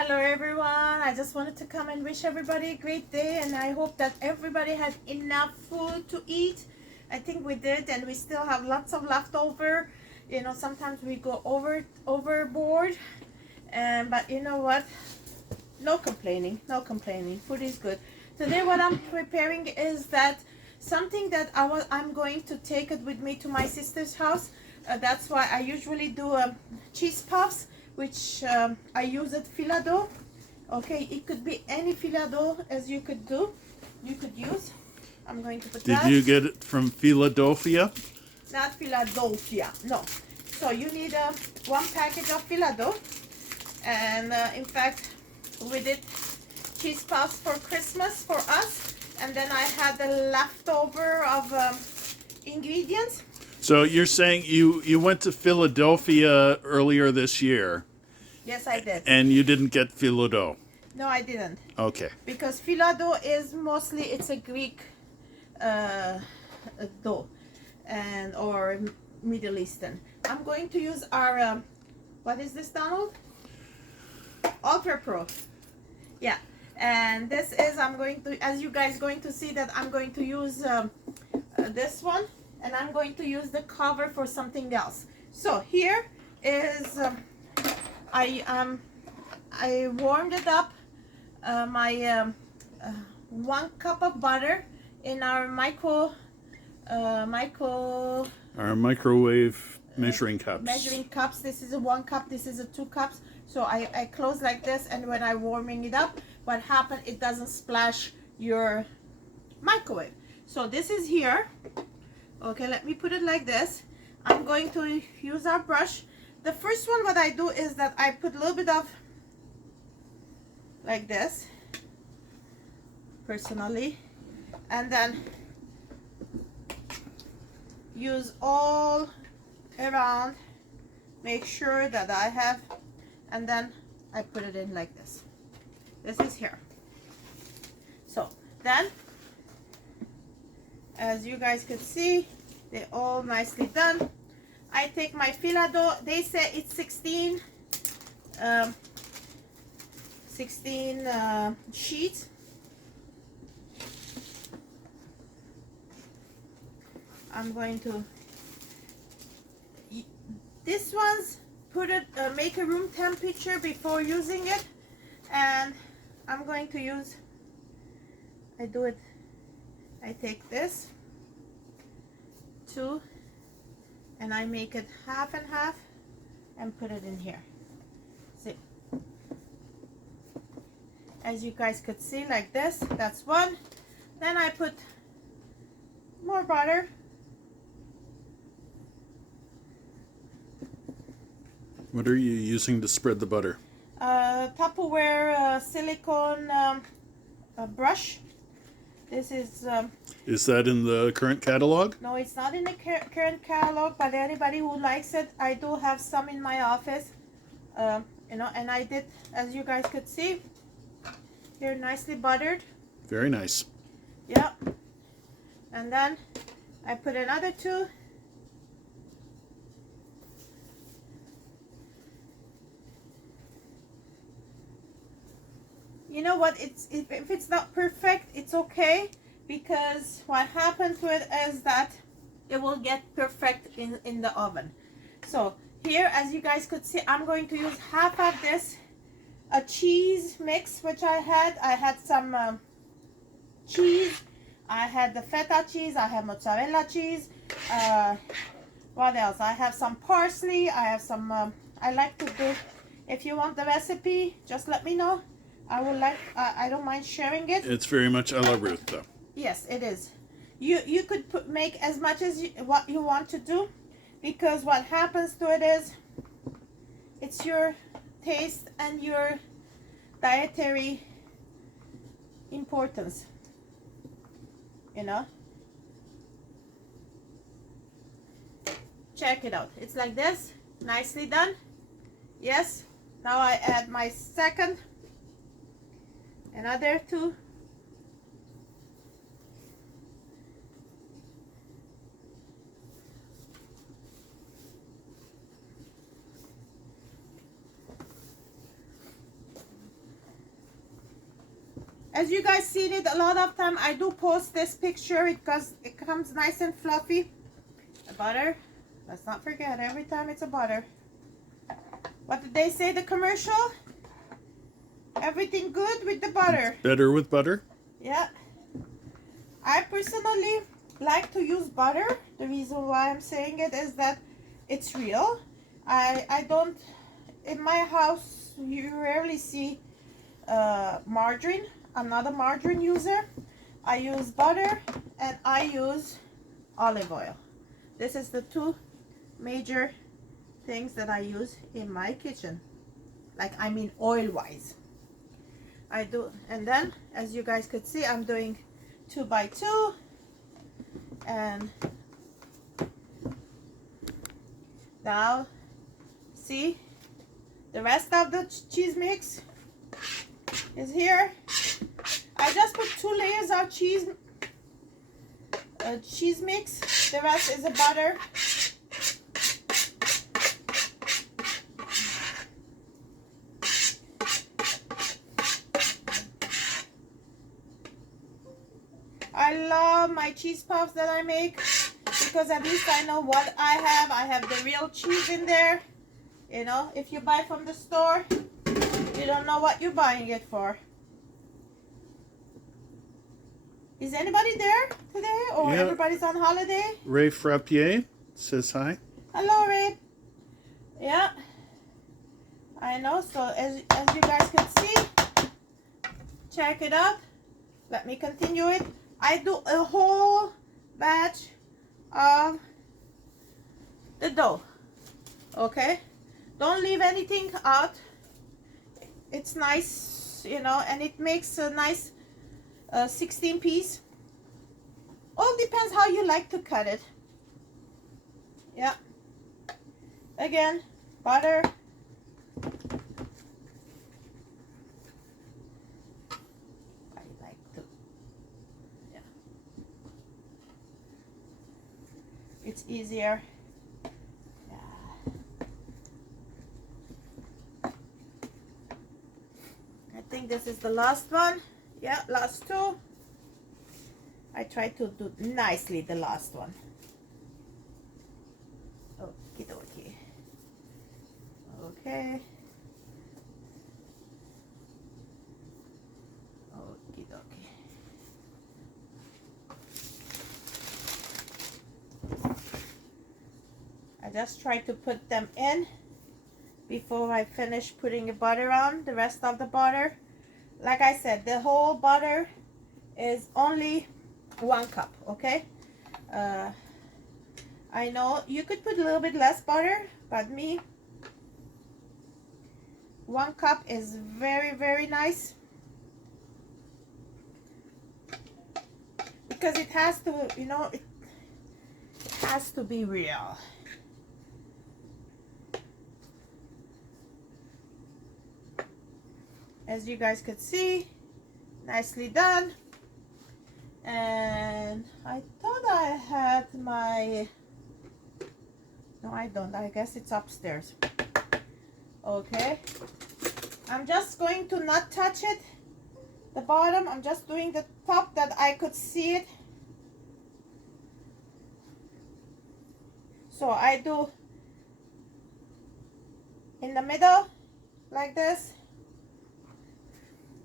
Hello everyone, I just wanted to come and wish everybody a great day, and I hope that everybody had enough food to eat. I think we did, and we still have lots of leftover. You know, sometimes we go overboard, but you know what, no complaining, no complaining. Food is good. Today what I'm preparing is that something that I'm going to take it with me to my sister's house. That's why I usually do cheese puffs, which I use at fila dough. Okay, it could be any fila dough as you could use. I'm going to put that. Did you get it from Philadelphia? Not Philadelphia, no. So you need one package of fila dough, and in fact we did cheese puffs for Christmas for us, and then I had the leftover of ingredients. So you're saying you went to Philadelphia earlier this year. Yes, I did. And you didn't get fila dough. No, I didn't. Okay. Because fila dough is mostly, it's a Greek dough and or Middle Eastern. I'm going to use our what is this, Donald? Ultra Pro. Yeah. And this is, I'm going to, as you guys going to see, that I'm going to use this one, and I'm going to use the cover for something else. So here is I warmed it up, my 1 cup of butter in our Our microwave measuring cups. Measuring cups. This is a 1 cup, this is a 2 cups. So I close like this, and when I'm warming it up, what happened, it doesn't splash your microwave. So this is here. Okay, let me put it like this. I'm going to use our brush. The first one, what I do is that I put a little bit of like this, personally, and then use all around, make sure that I have, and then I put it in like this. This is here. So then, as you guys could see, they're all nicely done. I take my fila dough. They say it's 16 sheets. I'm going to, this one's put it, make a room temperature before using it, and I'm going to use, I take this 2, and I make it half and half and put it in here. See, as you guys could see, like this, that's 1. Then I put more butter. What are you using to spread the butter? Tupperware silicone brush. This is that in the current catalog? no, it's not in the current catalog, but anybody who likes it, I do have some in my office. You know, and I did, as you guys could see, they're nicely buttered. Very nice. Yep. And then I put another 2. You know what, if it's not perfect, it's okay, because what happens to it is that it will get perfect in the oven. So here, as you guys could see, I'm going to use half of this a cheese mix, which I had some cheese, I had the feta cheese, I have mozzarella cheese, what else, I have some parsley, I have some I like to do, if you want the recipe, just let me know. I don't mind sharing it. It's very much a la Ruth, though. Yes, it is. You could make as much as what you want to do, because what happens to it is, it's your taste and your dietary importance. You know? Check it out. It's like this. Nicely done. Yes. Now I add my second. Another 2. as you guys seen it, a lot of time I do post this picture because it comes nice and fluffy. The butter, let's not forget, every time it's a butter. What did they say, the commercial? Everything good with the butter. It's better with butter. Yeah. I personally like to use butter. The reason why I'm saying it is that it's real. I don't, in my house, you rarely see margarine. I'm not a margarine user. I use butter and I use olive oil. This is the two major things that I use in my kitchen. Like, I mean oil wise. I do, and then as you guys could see, I'm doing 2 by 2, and now see the rest of the cheese mix is here. I just put 2 layers of cheese mix. The rest is a butter. I love my cheese puffs that I make because at least I know what I have. I have the real cheese in there. You know, if you buy from the store, you don't know what you're buying it for. Is anybody there today, or Yeah. everybody's on holiday? Ray Frappier says hi. Hello, Ray. Yeah, I know. So as you guys can see, check it out. Let me continue it. I do a whole batch of the dough. Okay, don't leave anything out. It's nice, you know, and it makes a nice 16 piece. All depends how you like to cut it. Yeah. Again, butter. I like to, yeah. It's easier. I think this is the last one. Yeah, last 2. I try to do nicely the last one. Okie dokie. Okay. Okie dokie. I just try to put them in before I finish putting the butter on, the rest of the butter. Like I said, the whole butter is only 1 cup, okay? I know you could put a little bit less butter, but me, 1 cup is very, very nice. Because it has to, you know, it has to be real. As you guys could see, nicely done. And I thought I had my, no I don't, I guess it's upstairs. Okay, I'm just going to not touch it, the bottom. I'm just doing the top that I could see it. So I do in the middle like this,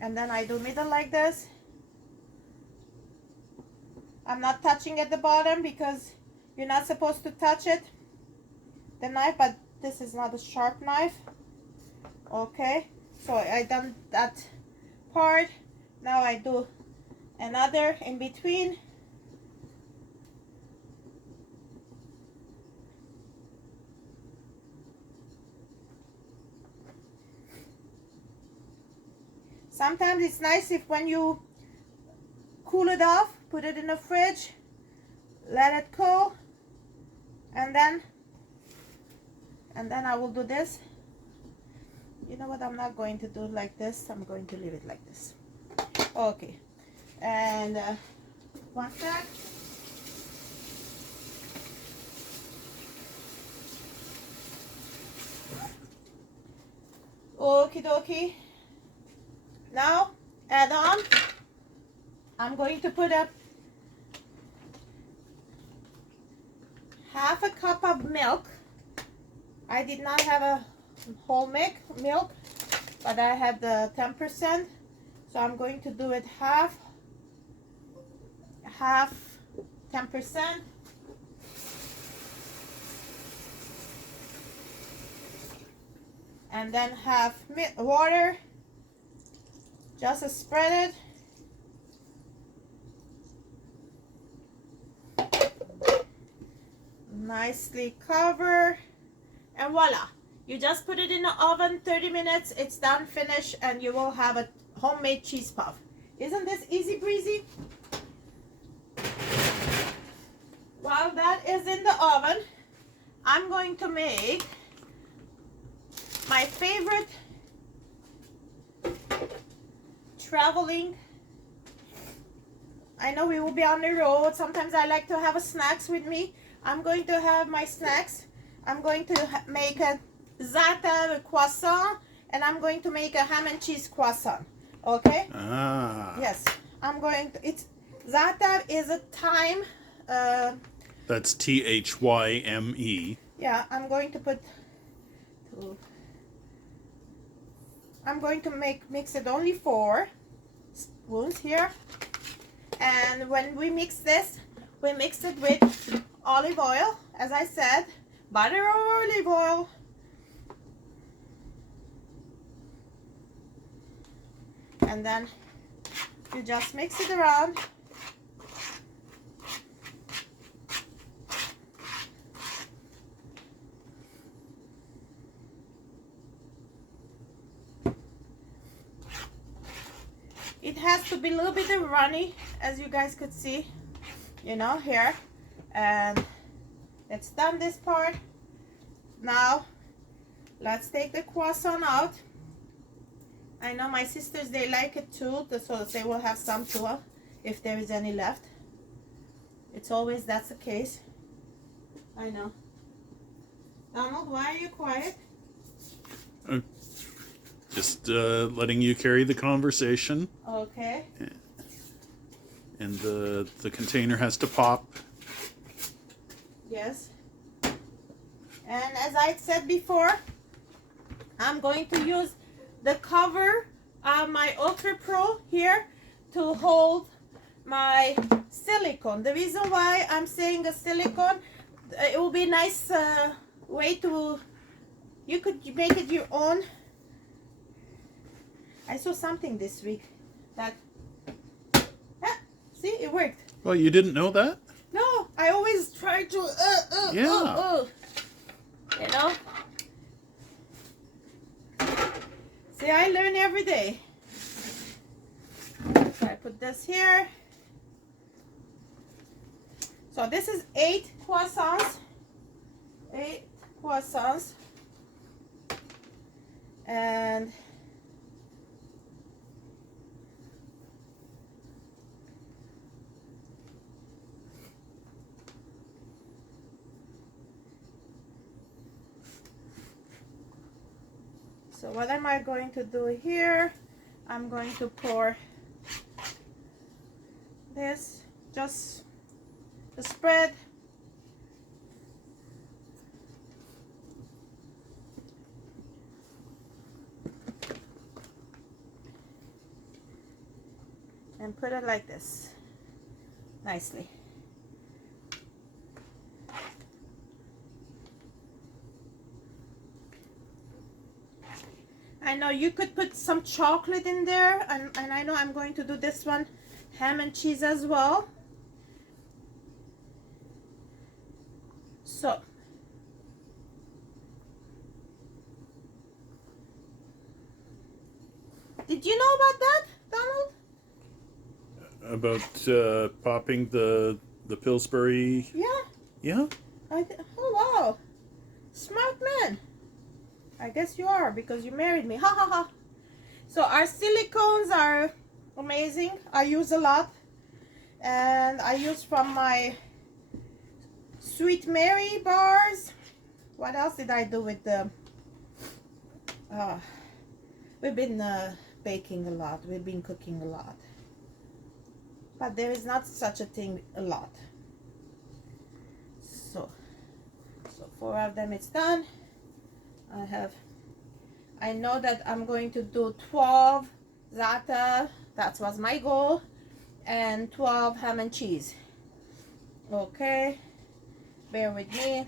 and then I do middle like this. I'm not touching at the bottom because you're not supposed to touch it, the knife, but this is not a sharp knife. Okay, so I done that part. Now I do another in between. Sometimes it's nice if when you cool it off, put it in the fridge, let it cool, and then I will do this. You know what, I'm not going to do it like this, I'm going to leave it like this. Okay, and one sec. Okie dokie. Now add on I'm going to put a half a cup of milk. I did not have a whole milk, but I had the 10%. So I'm going to do it half 10%. And then half water, just to spread it. Nicely cover, and voila. You just put it in the oven, 30 minutes, it's done, finished, and you will have a homemade cheese puff. Isn't this easy breezy? While that is in the oven, I'm going to make my favorite traveling. I know we will be on the road. Sometimes I like to have a snacks with me. I'm going to have my snacks. I'm going to make a Zaatar croissant, and I'm going to make a ham and cheese croissant. Okay? Ah. Yes. I'm going to, it's, Zaatar is a thyme. That's THYME. Yeah, I'm going to put I'm going to mix it only 4 spoons here. And when we mix this, we mix it with olive oil, as I said, butter or olive oil. And then you just mix it around. It has to be a little bit runny, as you guys could see, you know, here. And it's done this part. Now, let's take the croissant out. I know my sisters, they like it too, so they will have some too, if there is any left. It's always that's the case. I know. Donald, why are you quiet? Just letting you carry the conversation. Okay. And the container has to pop. Yes. And as I said before, I'm going to use the cover of my Ultra Pro here to hold my silicone. The reason why I'm saying a silicone, it will be a nice way to, you could make it your own. I saw something this week that, see, it worked. Well, you didn't know that? No, I always try to, you know. See, I learn every day. So I put this here. So this is 8 croissants. 8 croissants. And so what am I going to do here? I'm going to pour this, just the spread. And put it like this, nicely. I know you could put some chocolate in there, and I know I'm going to do this one, ham and cheese as well. So, did you know about that, Donald? About popping the Pillsbury? Yeah. Yeah? Oh, wow. Smart man. I guess you are, because you married me. Ha ha ha. So our silicones are amazing. I use a lot. And I use from my Sweet Mary bars. What else did I do with the... we've been baking a lot. We've been cooking a lot. but there is not such a thing a lot. So 4 of them it's done. I know that I'm going to do 12 Zaatar, that was my goal, and 12 ham and cheese. Okay, bear with me.